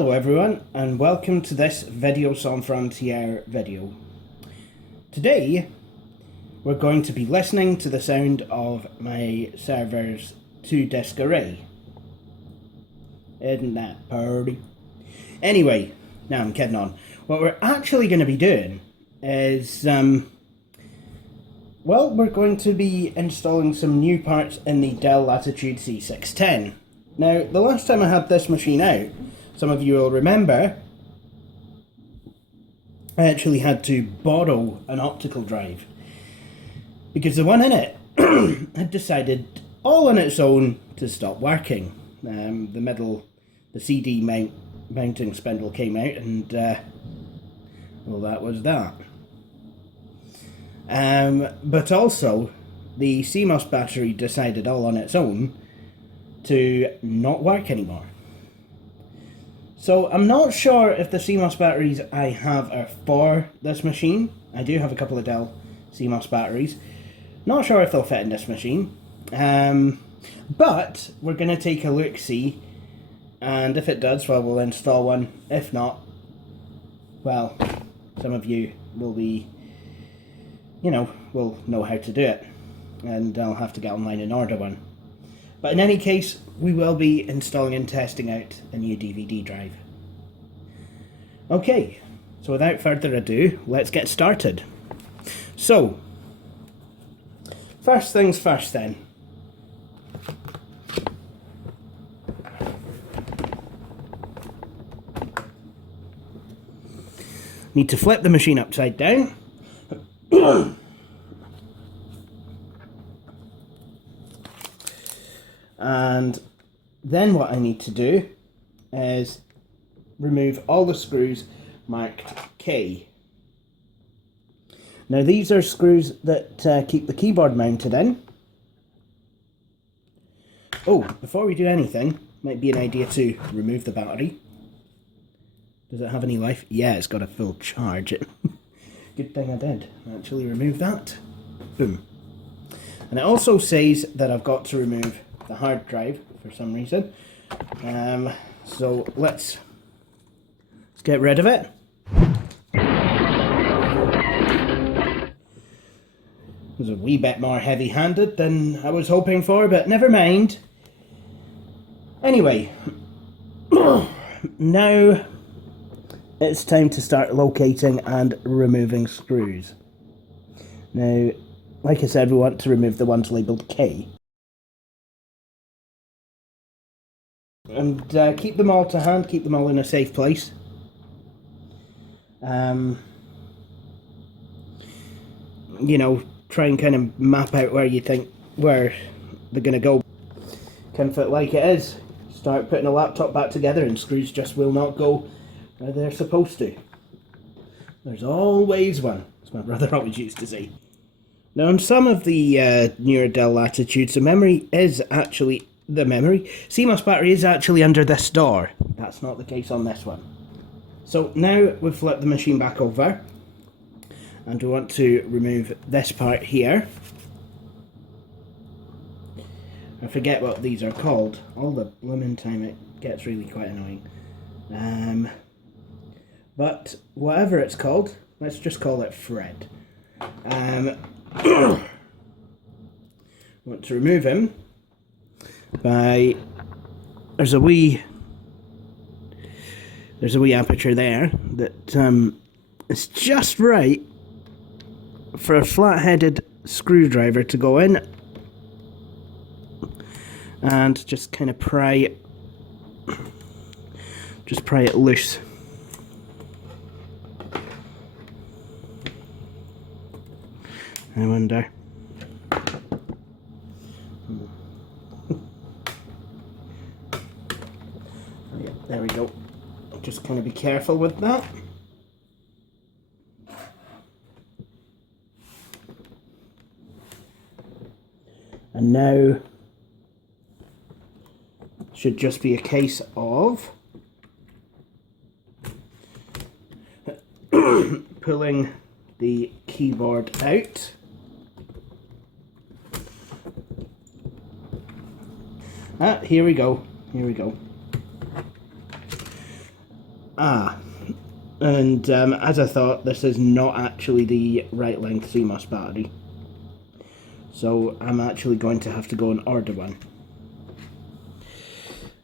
Hello everyone, and welcome to this Video Sans Frontières video. Today we're going to be listening to the sound of my server's 2-disc array. Isn't that pretty? Anyway, now I'm kidding on. What we're actually going to be doing is, well, we're going to be installing some new parts in the Dell Latitude C610. Now, the last time I had this machine out, some of you will remember, I actually had to borrow an optical drive because the one in it had decided all on its own to stop working. The CD mounting spindle came out and, well, that was that. But also, the CMOS battery decided all on its own to not work anymore. So I'm not sure if the CMOS batteries I have are for this machine. I do have a couple of Dell CMOS batteries. Not sure if they'll fit in this machine. But we're going to take a look-see, and if it does, well, we'll install one. If not, well, some of you will be, will know how to do it, and I'll have to get online and order one. But in any case, we will be installing and testing out a new DVD drive. Okay, so without further ado, let's get started. So, first things first then. Need to flip the machine upside down. And then what I need to do is remove all the screws marked K. Now these are screws that keep the keyboard mounted in. Oh, before we do anything, might be an idea to remove the battery. Does it have any life? Yeah, it's got a full charge. Good thing I did actually remove that. Boom. And it also says that I've got to remove the hard drive for some reason. So let's get rid of it. It was a wee bit more heavy-handed than I was hoping for, but never mind. Anyway, now it's time to start locating and removing screws. Now, like I said, we want to remove the ones labelled K. And keep them all to hand, keep them all in a safe place. Try and kind of map out where you think where they're going to go. Can't fit like it is. Start putting a laptop back together and screws just will not go where they're supposed to. There's always one, as my brother always used to say. Now on some of the newer Dell Latitudes, the memory is actually CMOS battery is actually under this door. That's not the case on this one. So now we've flipped the machine back over and we want to remove this part here. I forget what these are called. All the blooming time it gets really quite annoying. But whatever it's called, let's just call it Fred. Want to remove him by there's a wee aperture there that is just right for a flat-headed screwdriver to go in and just kind of pry it loose. I wonder. Yeah, there we go. Just kind of be careful with that. And now should just be a case of pulling the keyboard out. Here we go. And as I thought, this is not actually the right length CMOS battery. So I'm actually going to have to go and order one.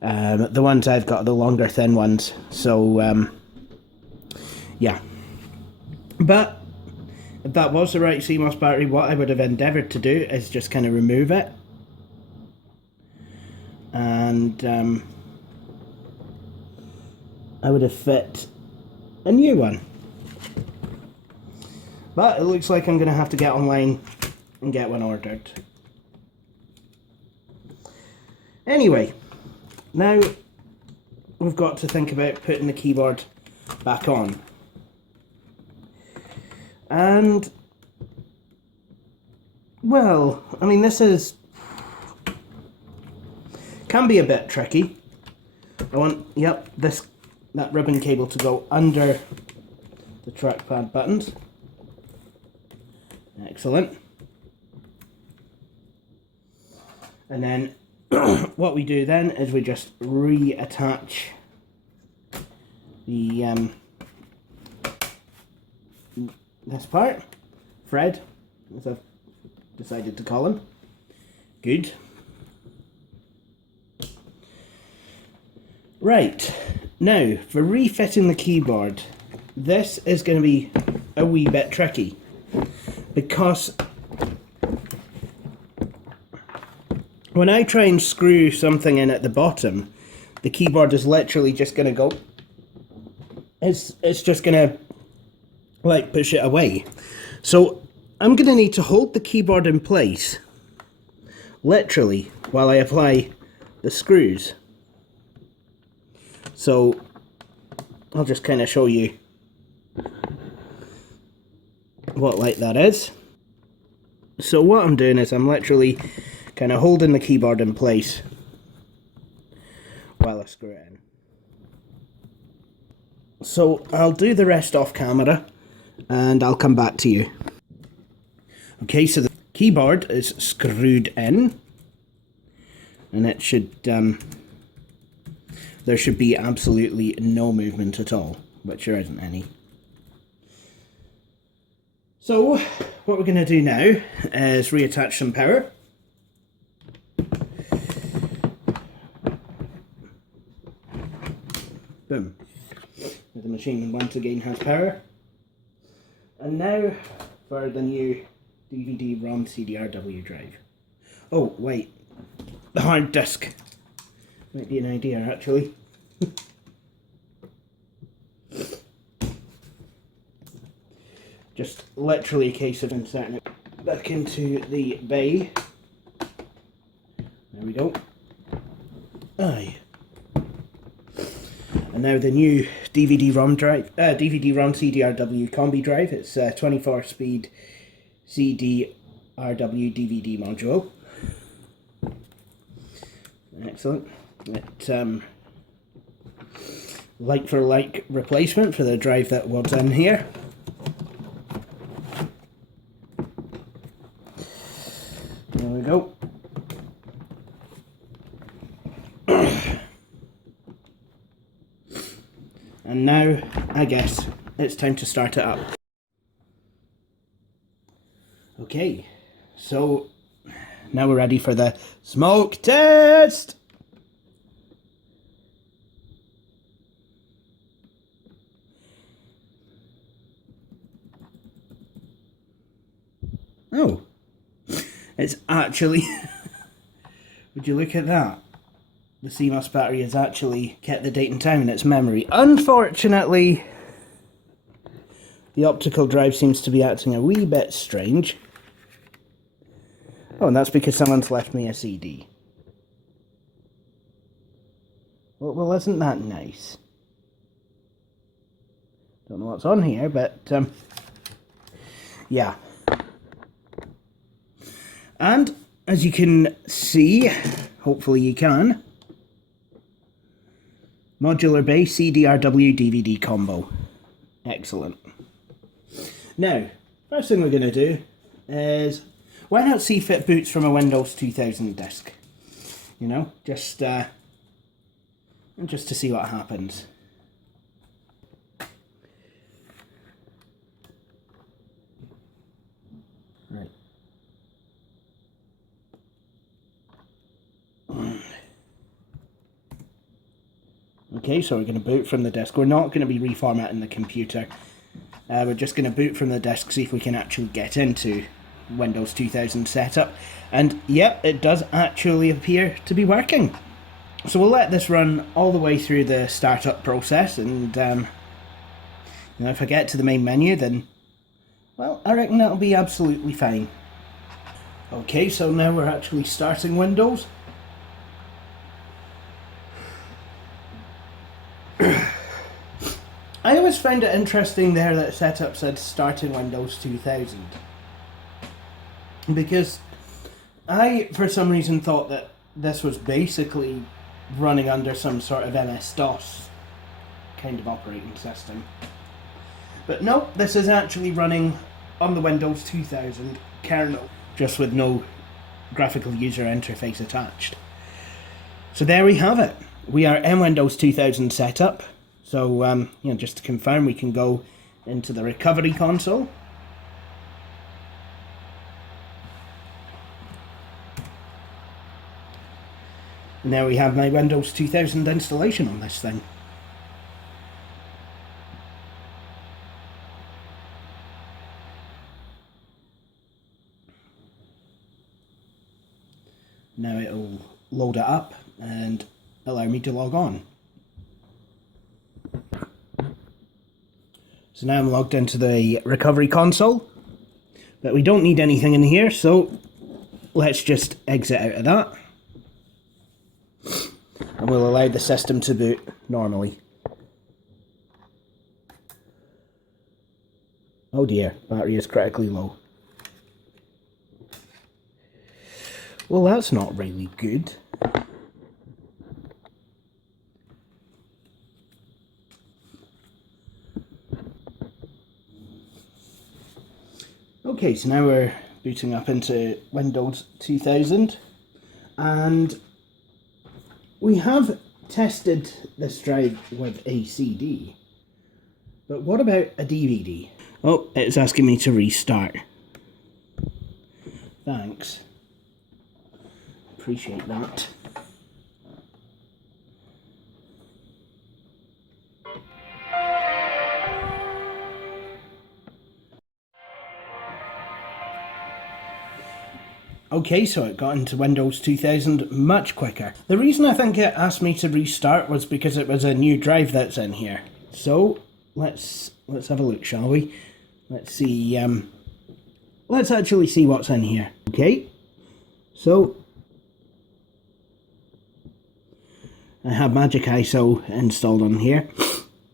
The ones I've got are the longer thin ones, so yeah. But if that was the right CMOS battery, what I would have endeavoured to do is just kind of remove it. And I would have fit a new one. But it looks like I'm going to have to get online and get one ordered. Anyway, now we've got to think about putting the keyboard back on. And, well, I mean, this can be a bit tricky. I want, yep, that ribbon cable to go under the trackpad buttons. Excellent. And then what we do then is we just reattach the this part, Fred, as I've decided to call him. Good. Right, now for refitting the keyboard, this is going to be a wee bit tricky, because when I try and screw something in at the bottom, the keyboard is literally just going to go, it's just going to like push it away. So I'm going to need to hold the keyboard in place, literally, while I apply the screws. So I'll just kind of show you what like that is. So what I'm doing is I'm literally kind of holding the keyboard in place while I screw it in. So I'll do the rest off camera and I'll come back to you. Okay, so the keyboard is screwed in, and it should there should be absolutely no movement at all, which there isn't any. So what we're going to do now is reattach some power. Boom. The machine once again has power. And now for the new DVD-ROM CDRW drive. Oh wait, the hard disk might be an idea actually. Just literally a case of inserting it back into the bay. There we go. Aye. And now the new DVD-ROM drive, DVD-ROM CDRW combi drive. It's a 24-speed CDRW DVD module. Excellent. It like for like replacement for the drive that was in here. There we go. And now, I guess, it's time to start it up. Okay, so now we're ready for the smoke test! Oh, it's actually, would you look at that? The CMOS battery has actually kept the date and time in its memory. Unfortunately, the optical drive seems to be acting a wee bit strange. Oh, and that's because someone's left me a CD. Well, isn't that nice? Don't know what's on here, but yeah. And as you can see, hopefully you can, modular bay CDRW DVD combo. Excellent. Now, first thing we're going to do is, why not CFIT boots from a Windows 2000 disk? You know, just to see what happens. Okay, so we're going to boot from the disk. We're not going to be reformatting the computer. We're just going to boot from the disk, see if we can actually get into Windows 2000 setup. And yep, it does actually appear to be working. So we'll let this run all the way through the startup process, and if I get to the main menu, then, well, I reckon that'll be absolutely fine. Okay, so now we're actually starting Windows. I always found it interesting there that setup said starting Windows 2000. Because I, for some reason, thought that this was basically running under some sort of MS-DOS kind of operating system. But no, this is actually running on the Windows 2000 kernel, just with no graphical user interface attached. So there we have it. We are in Windows 2000 setup. So, just to confirm, we can go into the recovery console. Now we have my Windows 2000 installation on this thing. Now it'll load it up and allow me to log on. So now I'm logged into the recovery console, but we don't need anything in here, so let's just exit out of that. And we'll allow the system to boot normally. Oh dear, battery is critically low. Well, that's not really good. Okay, so now we're booting up into Windows 2000, and we have tested this drive with a CD, but what about a DVD? Oh, it's asking me to restart. Thanks. Appreciate that. Okay, so it got into Windows 2000 much quicker. The reason I think it asked me to restart was because it was a new drive that's in here. So let's have a look, shall we? Let's see. Let's actually see what's in here. Okay, so I have Magic ISO installed on here,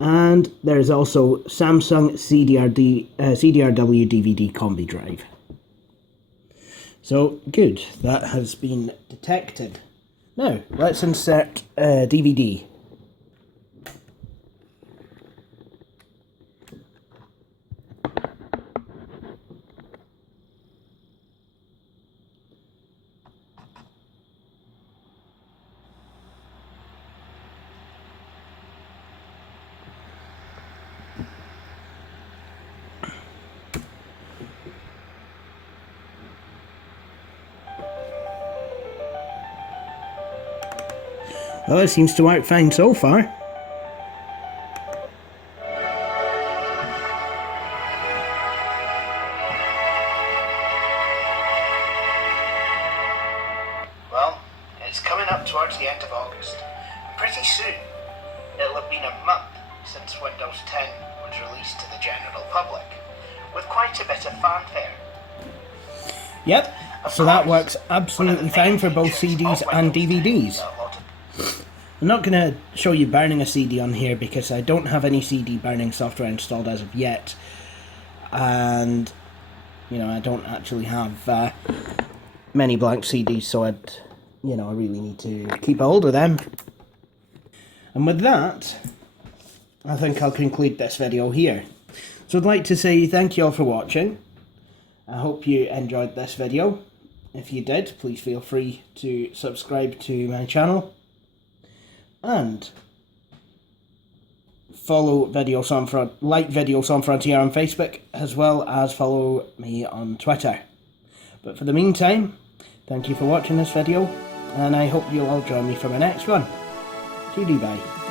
and there's also Samsung CDRW DVD combi drive. So, good, that has been detected. Now, let's insert a DVD. Well, it seems to work fine so far. Well, it's coming up towards the end of August. Pretty soon, it'll have been a month since Windows 10 was released to the general public, with quite a bit of fanfare. Yep, so that works absolutely fine for both CDs and DVDs. I'm not going to show you burning a CD on here because I don't have any CD burning software installed as of yet, and I don't actually have many blank CDs, so I really need to keep a hold of them. And with that, I think I'll conclude this video here. So I'd like to say thank you all for watching. I hope you enjoyed this video. If you did, please feel free to subscribe to my channel and follow like Videos on Frontier on Facebook, as well as follow me on Twitter. But for the meantime, thank you for watching this video, and I hope you'll all join me for my next one. Goodbye.